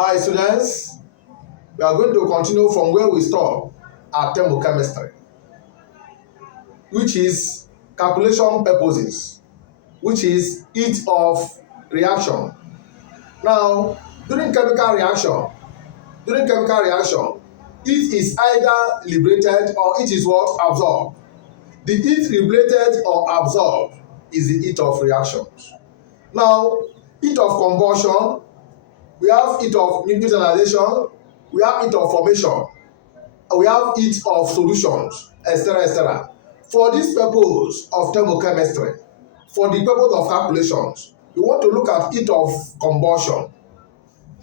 Hi students, we are going to continue from where we stop at thermochemistry, which is calculation purposes, which is heat of reaction. Now, during chemical reaction, heat is either liberated or it is what? Absorbed. The heat liberated or absorbed is the heat of reactions. Now, heat of combustion, we have heat of neutralization, we have heat of formation, we have heat of solutions, etc., etc. For this purpose of thermochemistry, for the purpose of calculations, we want to look at heat of combustion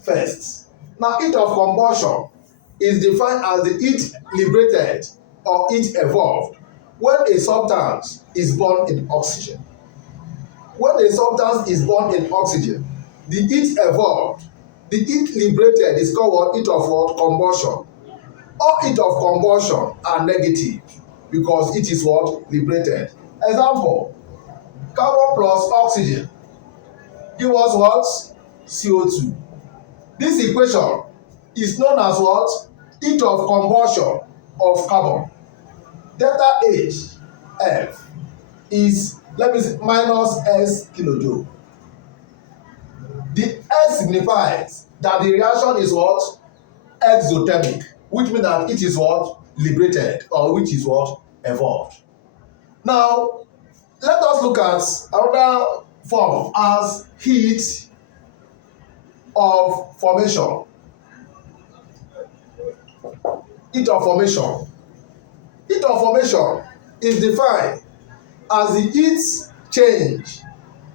first. Now, heat of combustion is defined as the heat liberated or heat evolved when a substance is burned in oxygen. When a substance is burned in oxygen, the heat evolved, the heat liberated is called what? Heat of what? Combustion. All heat of combustion are negative because it is what? Liberated. Example, carbon plus oxygen give us what? CO2. This equation is known as what? Heat of combustion of carbon. Delta H F is, let me say, minus S kilojoule. The S signifies that the reaction is what? Exothermic, which means that it is what? Liberated, or which is what? Evolved. Now, let us look at another form as heat of formation. Heat of formation. Heat of formation is defined as the heat change.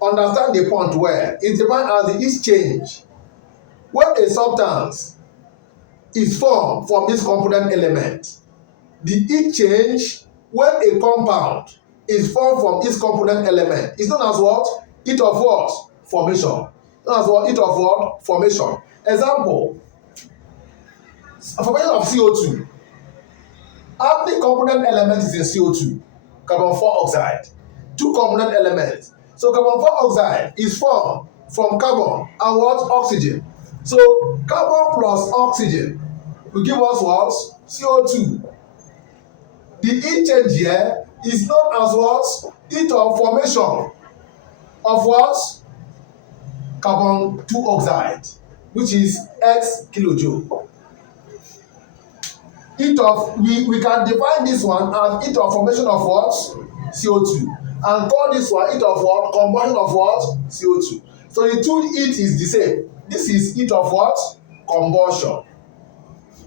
Understand the point where it's defined as the heat change when a substance is formed from its component element. The heat change when a compound is formed from its component element is known as what? Heat of what? Formation. Known as what? Heat of what? Formation. Example, formation of CO2. How many component element is in CO2? Carbon 4 oxide. Two component elements. So carbon 4 oxide is formed from carbon and what? Oxygen. So carbon plus oxygen will give us what? CO2. The heat change here is known as what? Heat of formation of what? Carbon 2 oxide, which is X kilojoule. Heat of, we can define this one as heat of formation of what? CO2. And call this one heat of what? Combustion of what? CO2. So the two heat is the same. This is heat of what? Combustion.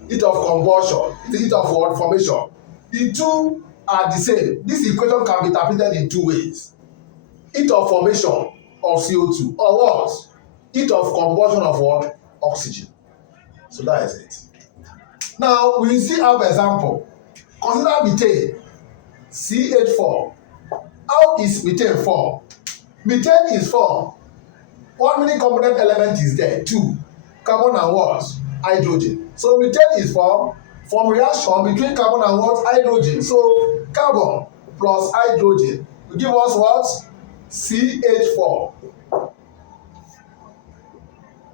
Heat of combustion. This is heat of what? Formation. The two are the same. This equation can be interpreted in two ways. Heat of formation of CO2 or what? Heat of combustion of what? Oxygen. So that is it. Now we see our example. Consider methane, CH4. How is methane formed? Methane is formed. How many component element is there? Two. Carbon and what? Hydrogen. So methane is formed from reaction between carbon and what? Hydrogen. So carbon plus hydrogen will give us what? CH4.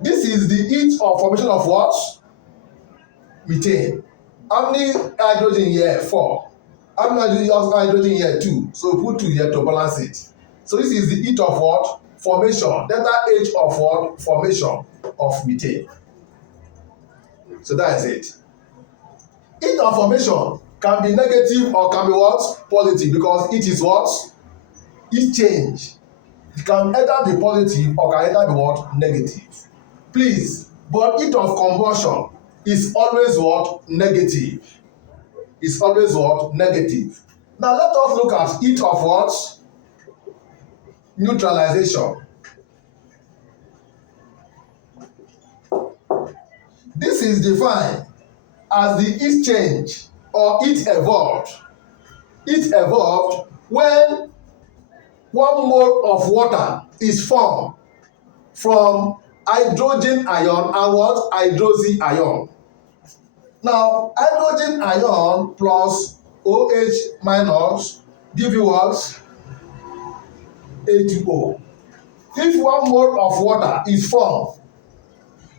This is the heat of formation of what? Methane. How many hydrogen here? 4. How many hydrogen here? 2. So put 2 here to balance it. So this is the heat of what? Formation. Delta H of what? Formation of methane. So that is it. Heat of formation can be negative or can be what? Positive, because it is what? Heat change. It can either be positive or can either be what? Negative. Please, but heat of combustion is always what? Negative. Is always what? Negative. Now let us look at heat of what? Neutralization. This is defined as the heat change or heat evolved. Heat evolved when 1 mole of water is formed from hydrogen ion and what? Hydroxy ion. Now, hydrogen ion plus OH minus give you what? H2O. If 1 mole of water is formed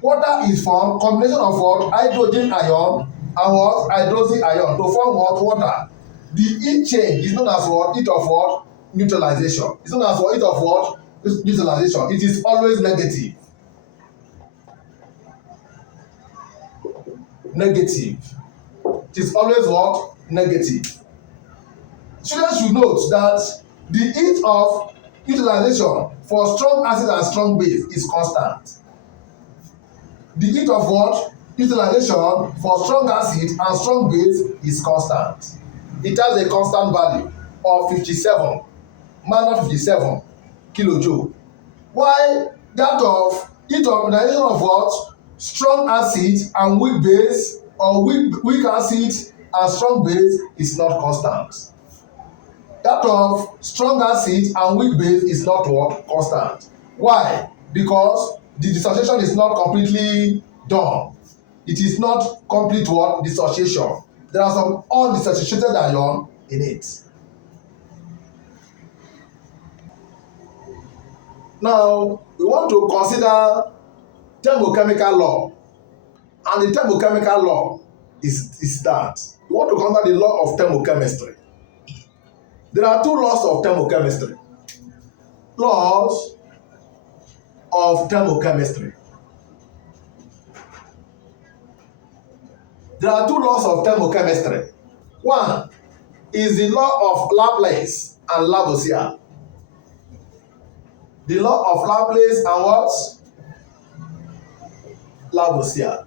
Water is formed combination of what? Hydrogen ion and what? Hydroxy ion to form what? Water. The heat change is known as what? Heat of what? Neutralization. It's known as what? Heat of what? Neutralization. It is always negative. Negative. It is always what? Negative. Students should note that the heat of utilization for strong acid and strong base is constant. The heat of what? Utilization for strong acid and strong base is constant. It has a constant value of 57, minus 57 kilojoule. While that of heat of utilization of what? Strong acid and weak base, or weak acid and strong base is not constant. That of strong acid and weak base is not what? Constant. Why? Because the dissociation is not completely done. It is not complete what? Dissociation. There are some undissociated ion in it. Now, we want to consider thermochemical law. And the thermochemical law is that. We want to consider the law of thermochemistry. There are two laws of thermochemistry. Laws of thermochemistry. There are two laws of thermochemistry. One is the law of Laplace and Lavoisier. The law of Laplace and what? Lavoisier.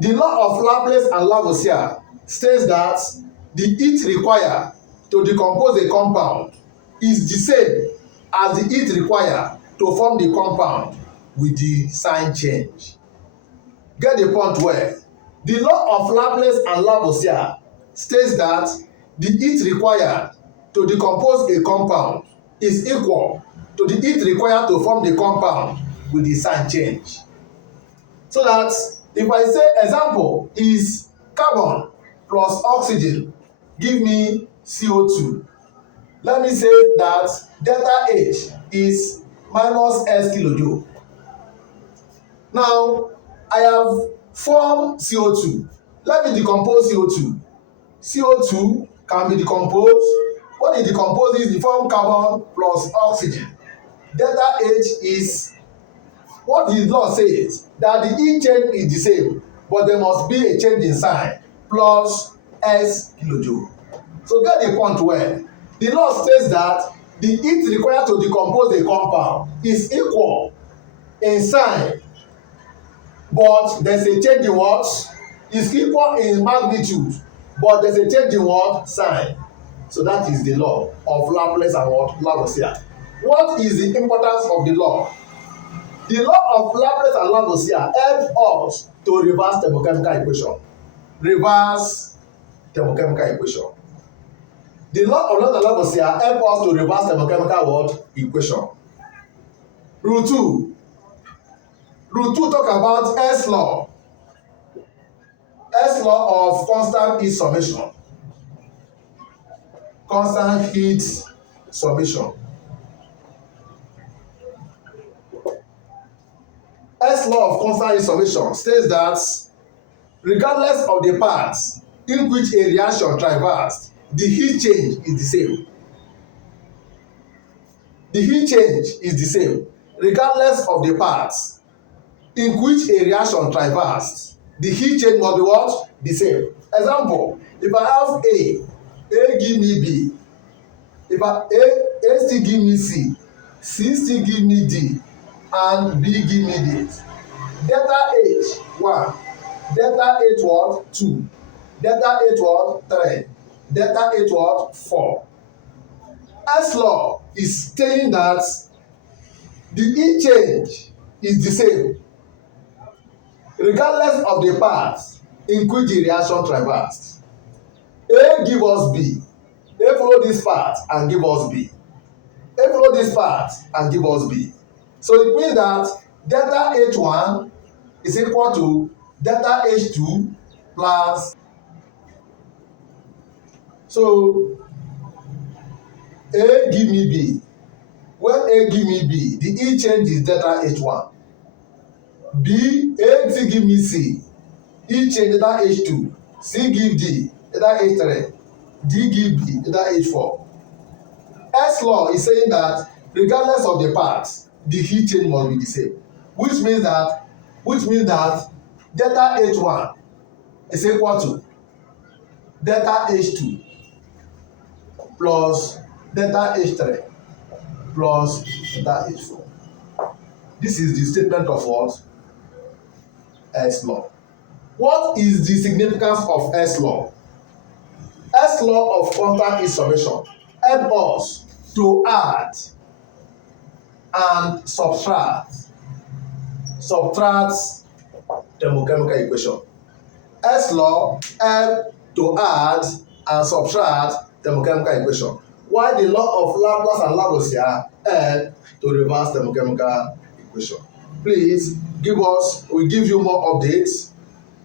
The law of Laplace and Lavoisier states that the heat required to decompose a compound is the same as the heat required to form the compound with the sign change. Get the point where the law of Laplace and Lavoisier states that the heat required to decompose a compound is equal to the heat required to form the compound with the sign change. So that if I say example is carbon plus oxygen give me CO2. Let me say that delta H is minus S kilojoule. Now, I have formed CO2. Let me decompose CO2. CO2 can be decomposed. When it decomposes, it forms carbon plus oxygen. Delta H is what the law says, that the heat change is the same, but there must be a change in sign, plus S kilojoule. So get the point where the law states that the heat required to decompose a compound is equal in sign, but there's a change in what? Is equal in magnitude, but there's a change in what? Sign. So that is the law of Laplace and what? Lavoisier. What is the importance of the law? The law of Laplace and Lavoisier helps us to reverse thermochemical equation. Reverse thermochemical equation. The law of Laplace and Lavoisier helps us to reverse thermochemical what? Equation. Rule 2. Rule 2 talk about S law. S law of constant heat summation. Constant heat summation. S law of constant heat summation states that regardless of the paths in which a reaction traversed, the heat change is the same. The heat change is the same regardless of the paths in which a reaction traversed. The heat change must be what? The same. Example, if I have A give me B. If A still give me C still give me D, and B give me this. Delta H 1, delta H what? 2, delta H what? 3, delta H what? 4. S law is saying that the heat change is the same regardless of the path in which the reaction traversed. A give us B. A follow this path and give us B. A follow this path and give us B. So it means that delta H1 is equal to delta H2 plus. So A give me B. When A give me B, the E change is delta H1. A give me C, E change delta H2. C give D, delta H3. D give B, delta H4. S law is saying that regardless of the path, the heat change must be the same, which means that delta H1 is equal to delta H2 plus delta H3 plus delta H4. This is the statement of what? S law. What is the significance of S law? S law of constant heat summation help us to add and subtract thermochemical equation. S law help to add and subtract thermochemical equation, while the law of Laplace and Lavoisier help to reverse thermochemical equation. Please we give you more updates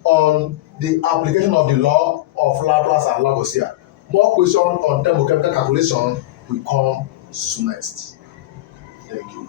on the application of the law of Laplace and Lavoisier. More questions on thermochemical calculation will come soonest. Thank you.